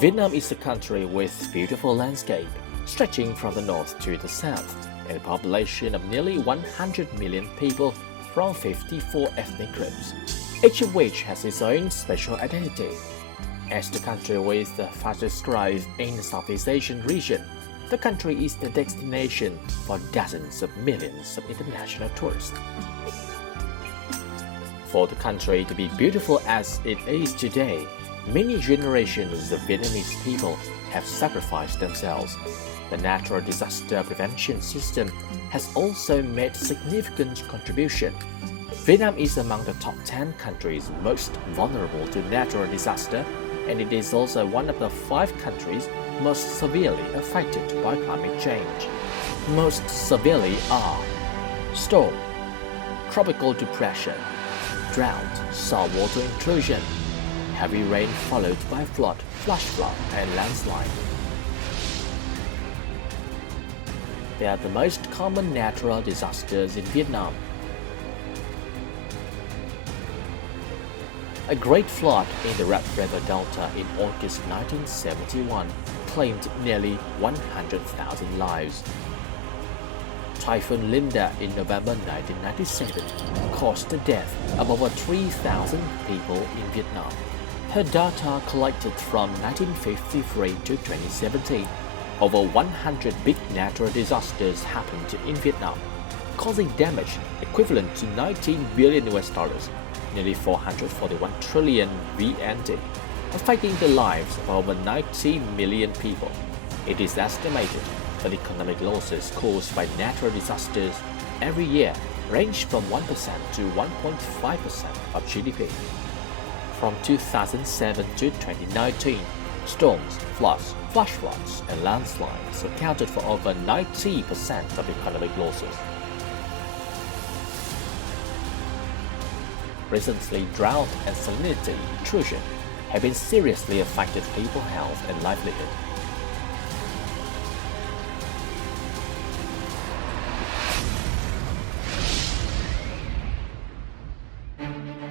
Vietnam is a country with beautiful landscape, stretching from the north to the south, and a population of nearly 100 million people from 54 ethnic groups, each of which has its own special identity. As the country with the fastest growth in the Southeast Asian region, the country is the destination for dozens of millions of international tourists. For the country to be beautiful as it is today, many generations of Vietnamese people have sacrificed themselves. The natural disaster prevention system has also made significant contribution. Vietnam is among the top 10 countries most vulnerable to natural disaster, and it is also one of the 5 countries most severely affected by climate change. Most severely are storm, tropical depression, drought, saltwater intrusion, heavy rain followed by flood, flash flood, and landslide. They are the most common natural disasters in Vietnam. A great flood in the Red River Delta in August 1971 claimed nearly 100,000 lives. Typhoon Linda in November 1997 caused the death of over 3,000 people in Vietnam. Her data collected from 1953 to 2017, over 100 big natural disasters happened in Vietnam, causing damage equivalent to 19 billion US dollars, nearly 441 trillion VND, affecting the lives of over 90 million people. It is estimated that economic losses caused by natural disasters every year range from 1% to 1.5% of GDP. From 2007 to 2019, storms, floods, flash floods, and landslides accounted for over 90% of economic losses. Recently, drought and salinity intrusion have been seriously affected people's health and livelihood.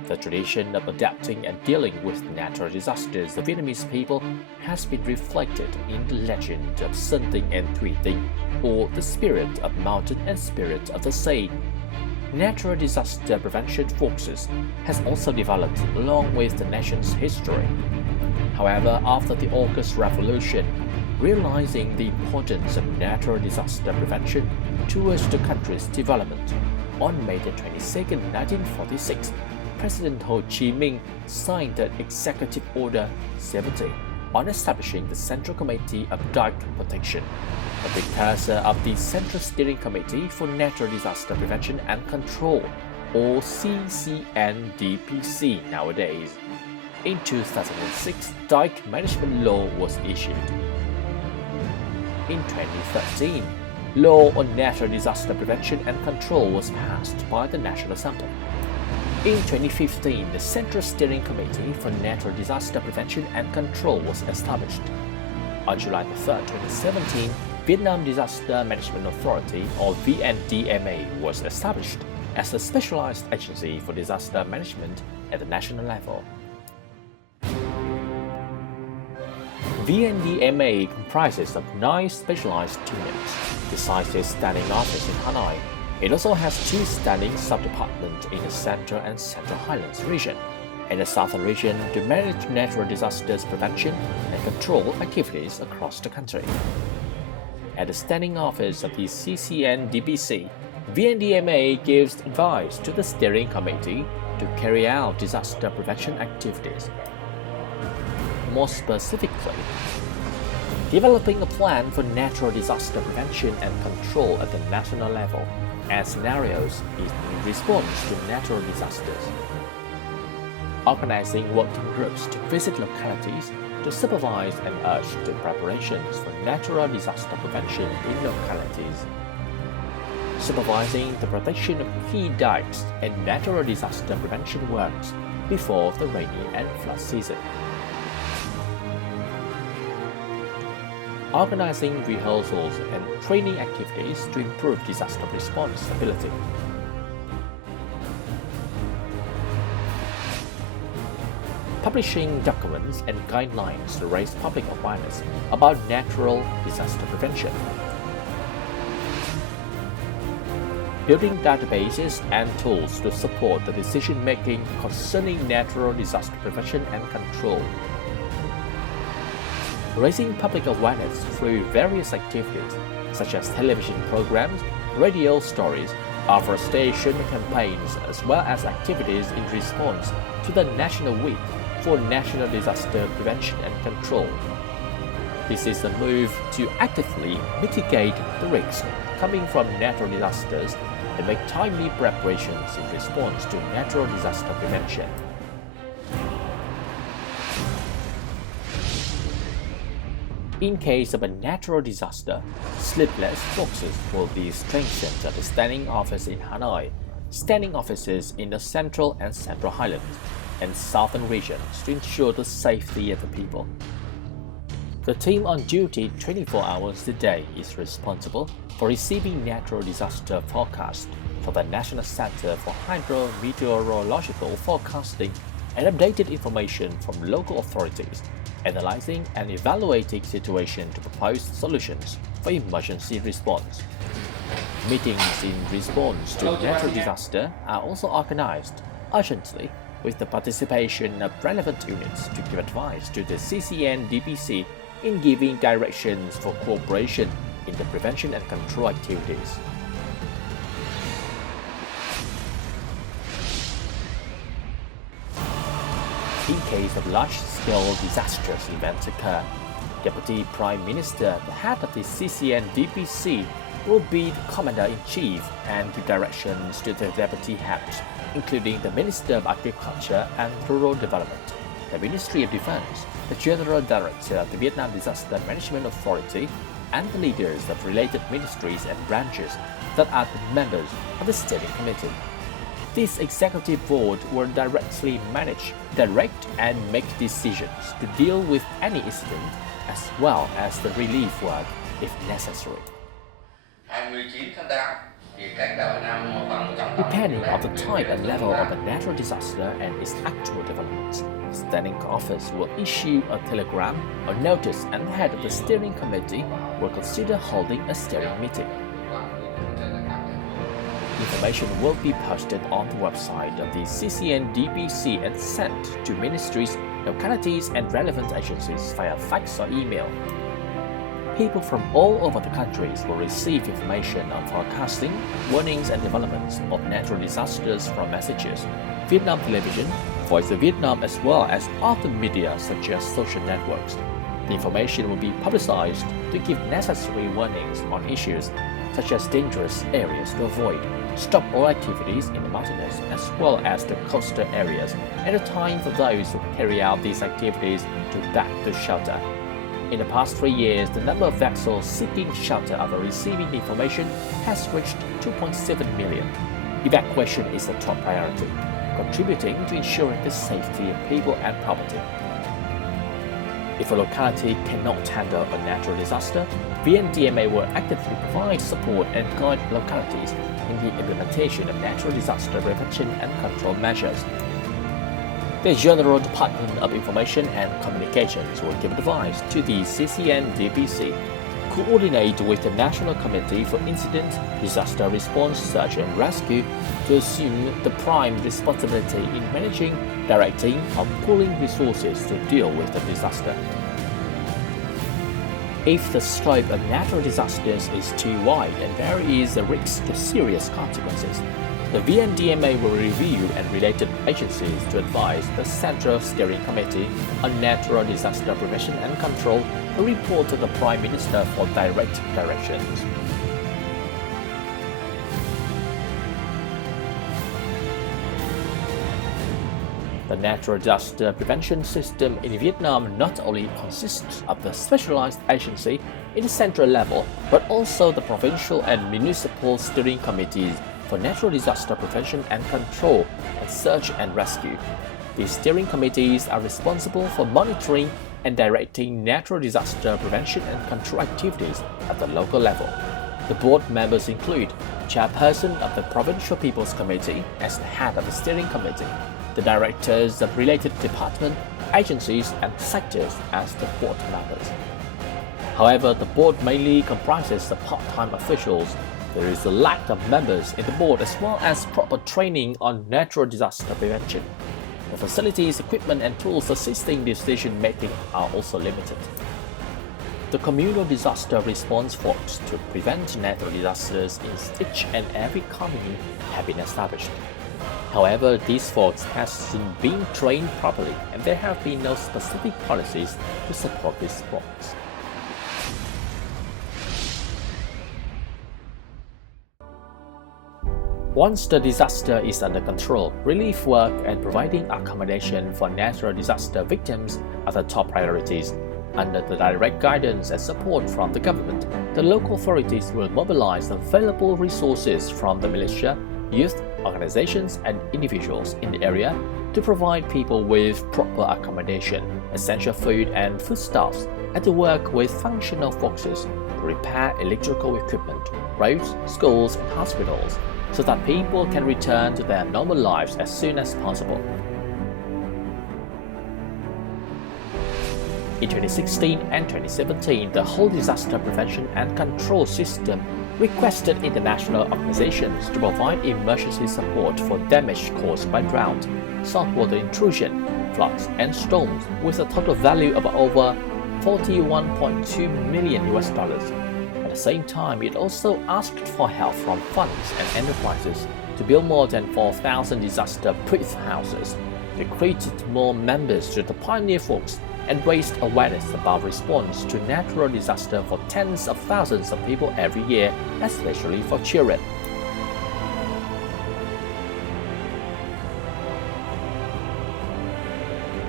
The tradition of adapting and dealing with natural disasters of Vietnamese people has been reflected in the legend of Sơn Tinh and Thủy Tinh, or the spirit of mountain and spirit of the sea. Natural disaster prevention forces has also developed along with the nation's history. However, after the August Revolution, realizing the importance of natural disaster prevention towards the country's development, on May 22, 1946, President Ho Chi Minh signed the Executive Order 70 on establishing the Central Committee of Dike Protection, the precursor of the Central Steering Committee for Natural Disaster Prevention and Control, or CCNDPC nowadays. In 2006, Dike Management Law was issued. In 2013, Law on Natural Disaster Prevention and Control was passed by the National Assembly. In 2015, the Central Steering Committee for Natural Disaster Prevention and Control was established. On July 3, 2017, Vietnam Disaster Management Authority, or VNDMA, was established as a specialized agency for disaster management at the national level. VNDMA comprises of 9 specialized units. Besides its standing office in Hanoi, it also has 2 standing sub-departments in the Central and Central Highlands region and the Southern region to manage natural disasters prevention and control activities across the country. At the standing office of the CCNDPC, VNDMA gives advice to the steering committee to carry out disaster prevention activities. More specifically, developing a plan for natural disaster prevention and control at the national level and scenarios in response to natural disasters. Organizing working groups to visit localities to supervise and urge the preparations for natural disaster prevention in localities. Supervising the protection of key dikes and natural disaster prevention works before the rainy and flood season. Organizing rehearsals and training activities to improve disaster response ability. publishing documents and guidelines to raise public awareness about natural disaster prevention. Building databases and tools to support the decision-making concerning natural disaster prevention and control. Raising public awareness through various activities, such as television programs, radio stories, afforestation campaigns, as well as activities in response to the National Week for National Disaster Prevention and Control. This is a move to actively mitigate the risks coming from natural disasters and make timely preparations in response to natural disaster prevention. In case of a natural disaster, sleepless forces will be strengthened at the standing office in Hanoi, standing offices in the Central and Central Highlands, and Southern regions to ensure the safety of the people. The team on duty 24 hours a day is responsible for receiving natural disaster forecasts from the National Center for Hydrometeorological Forecasting and updated information from local authorities, analyzing and evaluating situations to propose solutions for emergency response. Meetings in response to natural disaster are also organized urgently with the participation of relevant units to give advice to the CCN-DPC in giving directions for cooperation in the prevention and control activities. In case of large-scale disastrous events occur, Deputy Prime Minister, the head of the CCN-DPC, will be the Commander-in-Chief and give directions to the Deputy Heads, including the Minister of Agriculture and Rural Development, the Ministry of Defense, the General Director of the Vietnam Disaster Management Authority, and the leaders of related ministries and branches that are the members of the Steering Committee. This executive board will directly manage, direct, and make decisions to deal with any incident as well as the relief work if necessary. Depending on the type and level of a natural disaster and its actual developments, the Standing Office will issue a telegram or notice, and the head of the Steering Committee will consider holding a steering meeting. Information will be posted on the website of the CCN-DPC and sent to ministries, localities, and relevant agencies via fax or email. People from all over the countries will receive information on forecasting, warnings, and developments of natural disasters from messages, Vietnam Television, Voice of Vietnam, as well as other media such as social networks. The information will be publicized to give necessary warnings on issues such as dangerous areas to avoid, stop all activities in the mountainous as well as the coastal areas at a time for those who carry out these activities to back to shelter. In the past 3 years, the number of vessels seeking shelter after receiving the information has reached 2.7 million. Evacuation is a top priority, contributing to ensuring the safety of people and property. If a locality cannot handle a natural disaster, VNDMA will actively provide support and guide localities in the implementation of natural disaster prevention and control measures. The General Department of Information and Communications will give advice to the CCN-DPC, coordinate with the National Committee for Incident, Disaster Response, Search and Rescue to assume the prime responsibility in managing, directing, and pooling resources to deal with the disaster. If the scope of natural disasters is too wide and there is a risk of serious consequences, the VNDMA will review and related agencies to advise the Central Steering Committee on Natural Disaster Prevention and Control to report to the Prime Minister for direct directions. The natural disaster prevention system in Vietnam not only consists of the specialized agency in the central level, but also the provincial and municipal steering committees for natural disaster prevention and control and search and rescue. These steering committees are responsible for monitoring and directing natural disaster prevention and control activities at the local level. The board members include the chairperson of the Provincial People's Committee as the head of the steering committee, the directors of related department, agencies and sectors as the board members. However, the board mainly comprises of part-time officials. There is a lack of members in the board as well as proper training on natural disaster prevention. The facilities, equipment and tools assisting decision-making are also limited. The communal disaster response force to prevent natural disasters in each and every commune have been established. However, this force hasn't been trained properly and there have been no specific policies to support this force. Once the disaster is under control, relief work and providing accommodation for natural disaster victims are the top priorities. Under the direct guidance and support from the government, the local authorities will mobilize available resources from the militia, youth, organizations and individuals in the area to provide people with proper accommodation, essential food and foodstuffs, and to work with functional forces to repair electrical equipment, roads, schools and hospitals, so that people can return to their normal lives as soon as possible. In 2016 and 2017, the whole disaster prevention and control system requested international organizations to provide emergency support for damage caused by drought, saltwater intrusion, floods, and storms, with a total value of over $41.2 million. At the same time, it also asked for help from funds and enterprises to build more than 4,000 disaster-proof houses, recruited more members to the pioneer force, and raised awareness about response to natural disaster for tens of thousands of people every year, especially for children.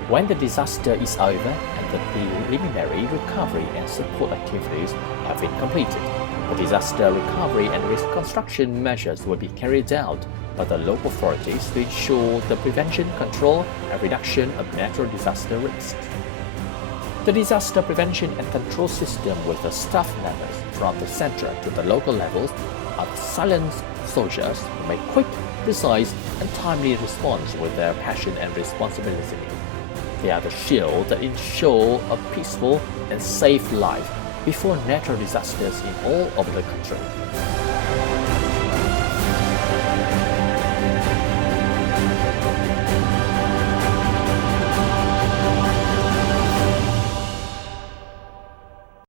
When the disaster is over and the preliminary recovery and support activities have been completed, the disaster recovery and reconstruction measures will be carried out by the local authorities to ensure the prevention, control, and reduction of natural disaster risks. The disaster prevention and control system with the staff members from the center to the local levels are the silent soldiers who make quick, precise, and timely response with their passion and responsibility. They are the shield that ensure a peaceful and safe life before natural disasters in all over the country.